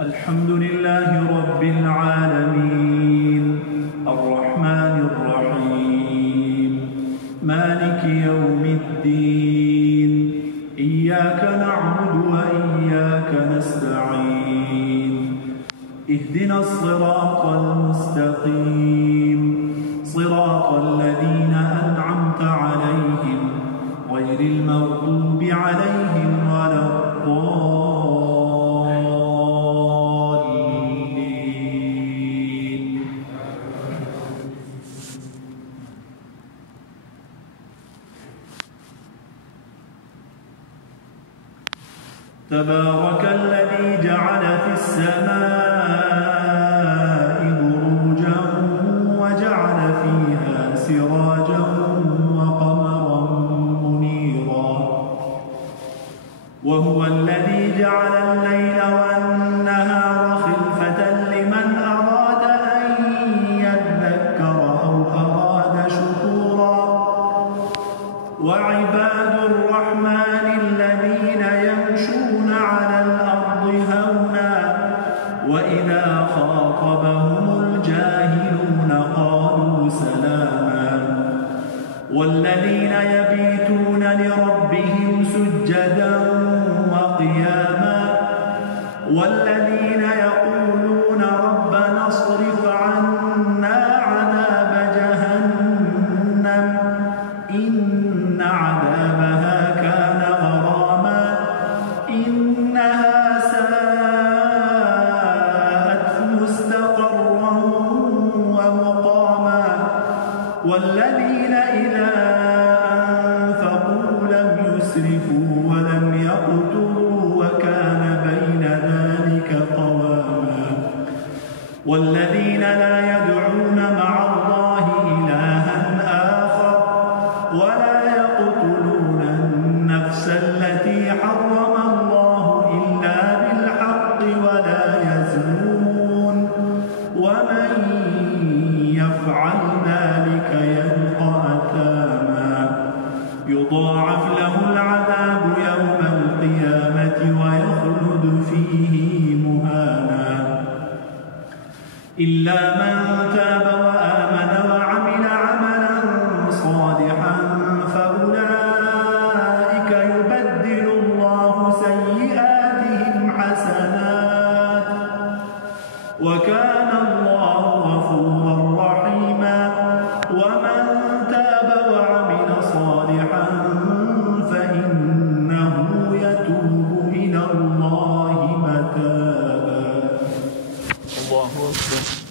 الحمد لله رب العالمين الرحمن الرحيم مالك يوم الدين إياك نعبد وإياك نستعين اهدنا الصراط المستقيم صراط الذين أنعمت عليهم غير المغضوب عليهم ولا الضالين. تبارك الذي جعل في السماء بروجا وجعل فيها سراجا وقمرا منيرا وهو الذي جعل الليل والنهار خلفة لمن أراد أن يذكر أو أراد شكورا وعباد الرحمن الذين يمشون على الأرض هونا وإذا خاطبهم الجاهلون قالوا سلاما والذين يبيتون لربهم سجدا وقياما والذين يقولون ربنا اصرف عنا عذاب جهنم إن عذابها كان غراما إنها ساءت مستقرا ومقاما والذين إذا أنفقوا لم يسرفوا ولم يقتروا وكان بين ذلك قواما والذين لا يدعون مع الله إلها آخر ولا يقتلون النفس التي حرم الله إلا بالحق ولا يزنون ومن يفعل ذلك يلقى أثاما يضاعف له العذاب يوم القيامة ويخلد فيه مهانا إلا من تاب وآمن وعمل عملا صالحا فأولئك يبدل الله سيئاتهم حسنات وكان الله غفورا رحيما ومن تاب وعمل صالحا فإنه يتوب إلى الله متابا. الله أكبر.